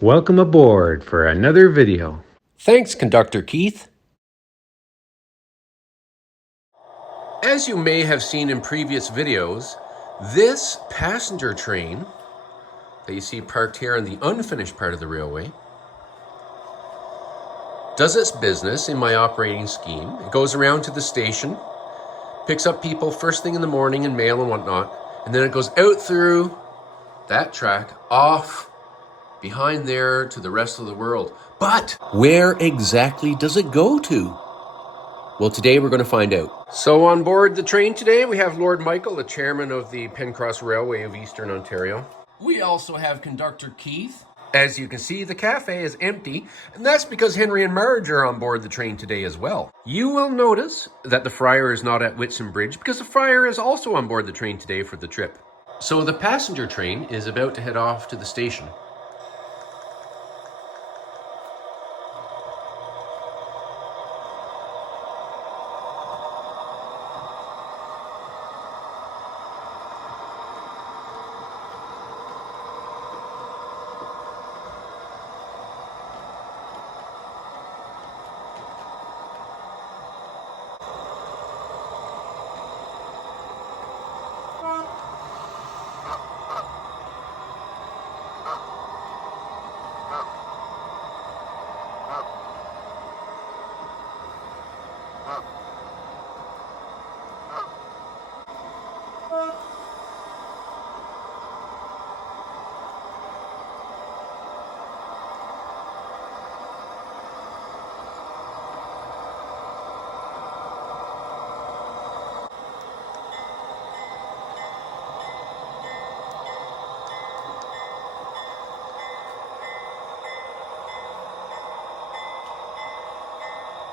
Welcome aboard for another video. Thanks, Conductor Keith. As you may have seen in previous videos, this passenger train that you see parked here on the unfinished part of the railway does its business in my operating scheme. It goes around to the station, picks up people first thing in the morning and mail and whatnot, and then it goes out through that track, off behind there to the rest of the world. But where exactly does it go to? Well, today we're going to find out. So on board the train today, we have Lord Michael, the chairman of the Pencross Railway of Eastern Ontario. We also have Conductor Keith. As you can see, the cafe is empty, and that's because Henry and Marge are on board the train today as well. You will notice that the Friar is not at Whitson Bridge because the Friar is also on board the train today for the trip. So the passenger train is about to head off to the station.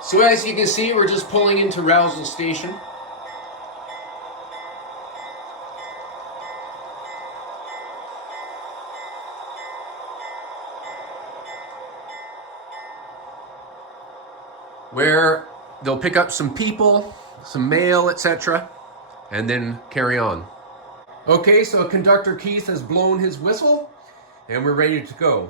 So as you can see, we're just pulling into Rousel Station. Where they'll pick up some people, some mail, etc., and then carry on. Okay, so Conductor Keith has blown his whistle, and we're ready to go.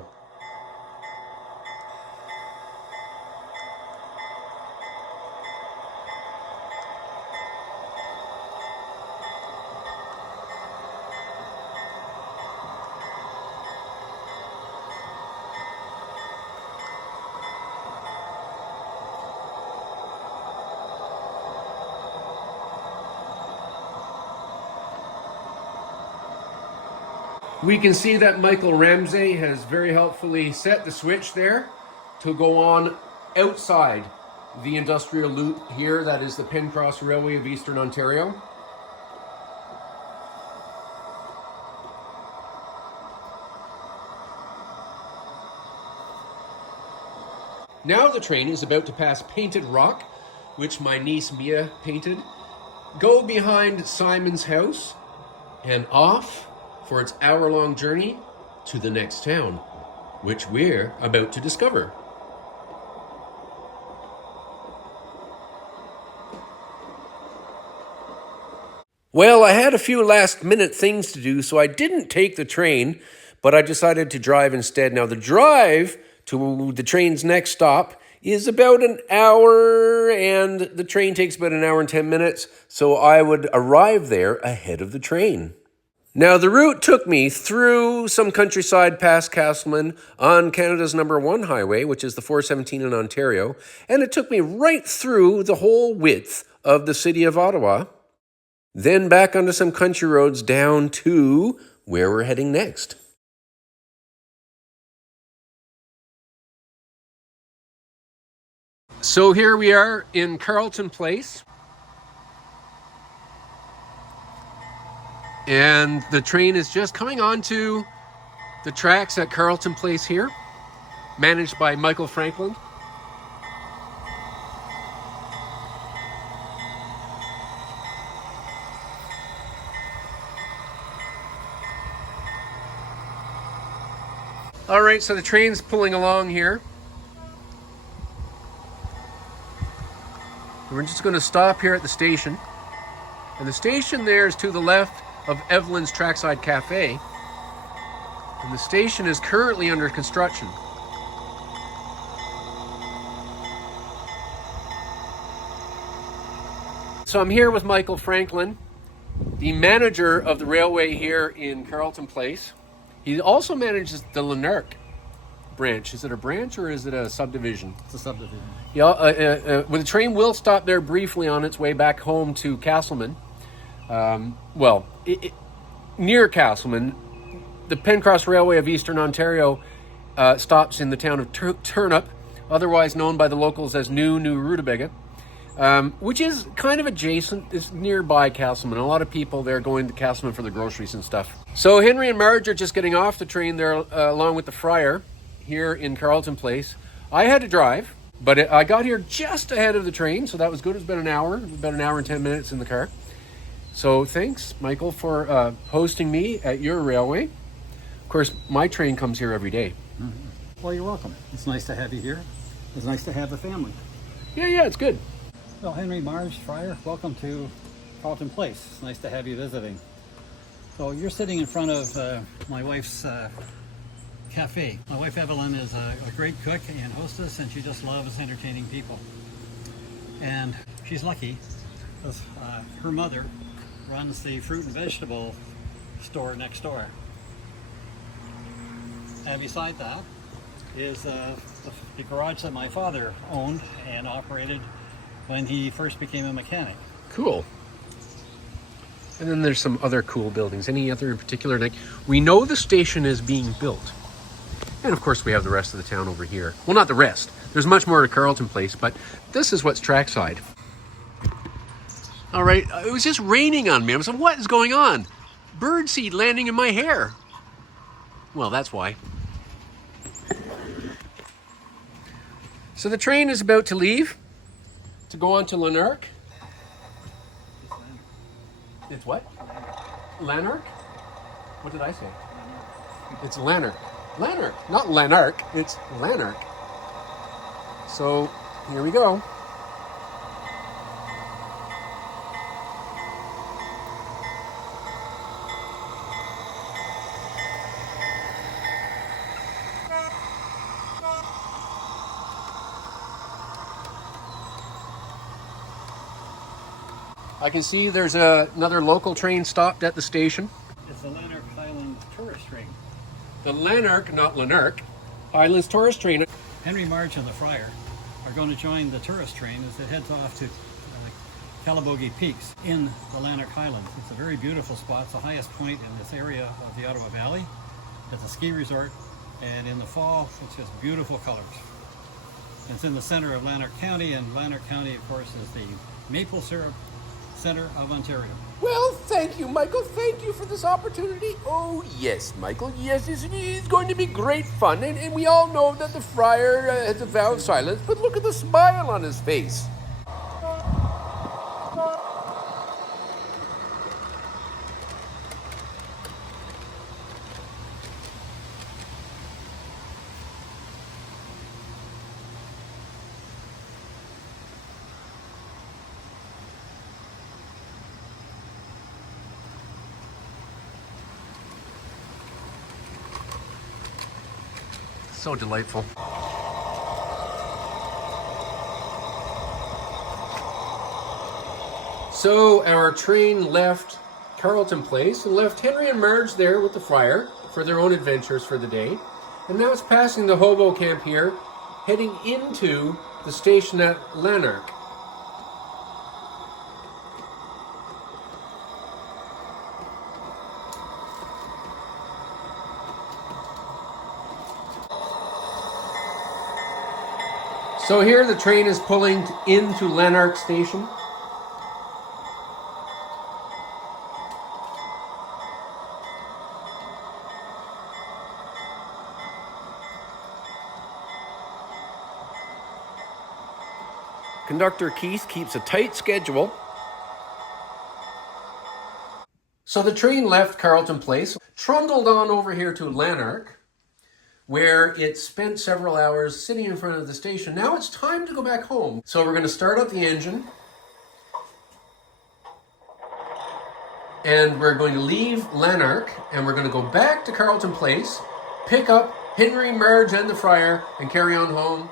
We can see that Michael Ramsey has very helpfully set the switch there to go on outside the industrial loop here, that is the Pencross Railway of Eastern Ontario. Now the train is about to pass Painted Rock, which my niece Mia painted, go behind Simon's house, and off for its hour-long journey to the next town, which we're about to discover. Well, I had a few last-minute things to do, so I didn't take the train, but I decided to drive instead. Now, the drive to the train's next stop is about an hour, and the train takes about an hour and 10 minutes, so I would arrive there ahead of the train. Now, the route took me through some countryside past Casselman on Canada's #1 highway, which is the 417 in Ontario, and it took me right through the whole width of the city of Ottawa, then back onto some country roads down to where we're heading next. So here we are in Carleton Place. And the train is just coming onto the tracks at Carleton Place here, managed by Michael Franklin. All right, so the train's pulling along here. We're just going to stop here at the station. And the station there is to the left of Evelyn's Trackside Cafe. And the station is currently under construction. So I'm here with Michael Franklin, the manager of the railway here in Carleton Place. He also manages the Lanark branch. Is it a branch or is it a subdivision? It's a subdivision. Yeah, well, the train will stop there briefly on its way back home to Casselman. Near Casselman, the Pencross Railway of Eastern Ontario stops in the town of Turnip, otherwise known by the locals as New Rutabaga, which is kind of adjacent. It's nearby Casselman. A lot of people there going to Casselman for the groceries and stuff. So Henry and Marge are just getting off the train there along with the Friar here in Carleton Place. I had to drive, but I got here just ahead of the train, so that was good. It's been about an hour and 10 minutes in the car. So thanks, Michael, for hosting me at your railway. Of course, my train comes here every day. Mm-hmm. Well, you're welcome. It's nice to have you here. It's nice to have the family. Yeah, it's good. Well, Henry, Marge, Friar, welcome to Carleton Place. It's nice to have you visiting. So you're sitting in front of my wife's cafe. My wife Evelyn is a great cook and hostess, and she just loves entertaining people. And she's lucky because her mother runs the fruit and vegetable store next door. And beside that is the garage that my father owned and operated when he first became a mechanic. Cool. And then there's some other cool buildings. Any other in particular? Like, we know the station is being built. And of course we have the rest of the town over here. Well, not the rest. There's much more to Carleton Place, but this is what's trackside. All right, it was just raining on me. I was like, what is going on? Birdseed landing in my hair. Well, that's why. So the train is about to leave to go on to Lanark. It's what? Lanark? What did I say? It's Lanark. Lanark, not Lanark, it's Lanark. So here we go. I can see there's another local train stopped at the station. It's the Lanark Highland tourist train. The Lanark, not Lanark, Highlands tourist train. Henry, Marge, and the Friar are going to join the tourist train as it heads off to Calabogie Peaks in the Lanark Highlands. It's a very beautiful spot. It's the highest point in this area of the Ottawa Valley. It's a ski resort, and in the fall, it's just beautiful colors. It's in the center of Lanark County, and Lanark County, of course, is the maple syrup center of Ontario. Well, thank you, Michael. Thank you for this opportunity. Oh, yes, Michael. Yes, it's going to be great fun. And we all know that the Friar has a vow of silence, but look at the smile on his face. So delightful. So our train left Carleton Place and left Henry and Marge there with the Friar for their own adventures for the day. And now it's passing the hobo camp here, heading into the station at Lanark. So here the train is pulling into Lanark Station. Conductor Keith keeps a tight schedule. So the train left Carleton Place, trundled on over here to Lanark, where it spent several hours sitting in front of the station. Now it's time to go back home. So we're going to start up the engine. and we're going to leave Lanark, and we're going to go back to Carleton Place, pick up Henry, Marge, and the Friar, and carry on home.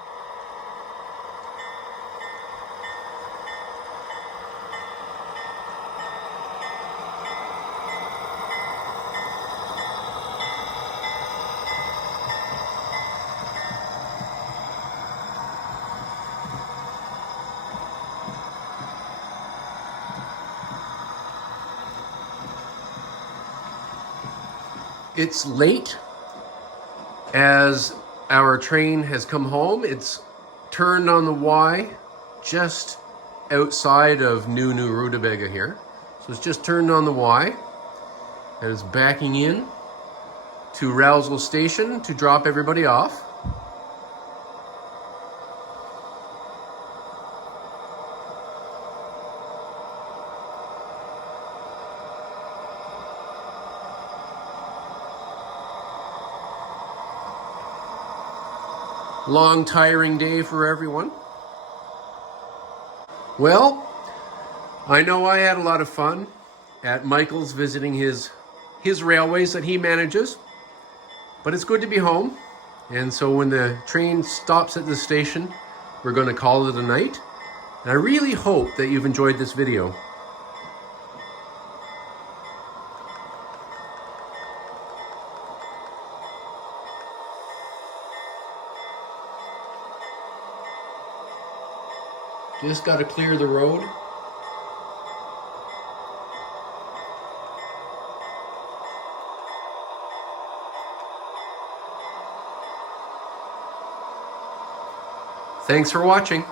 It's late as our train has come home. It's turned on the Y just outside of New Rutabaga here. So it's just turned on the Y and it's backing in to Rousel Station to drop everybody off. Long, tiring day for everyone. Well, I know I had a lot of fun at Michael's visiting his railways that he manages, but it's good to be home. And so when the train stops at the station, we're going to call it a night. And I really hope that you've enjoyed this video. Just got to clear the road. Thanks for watching.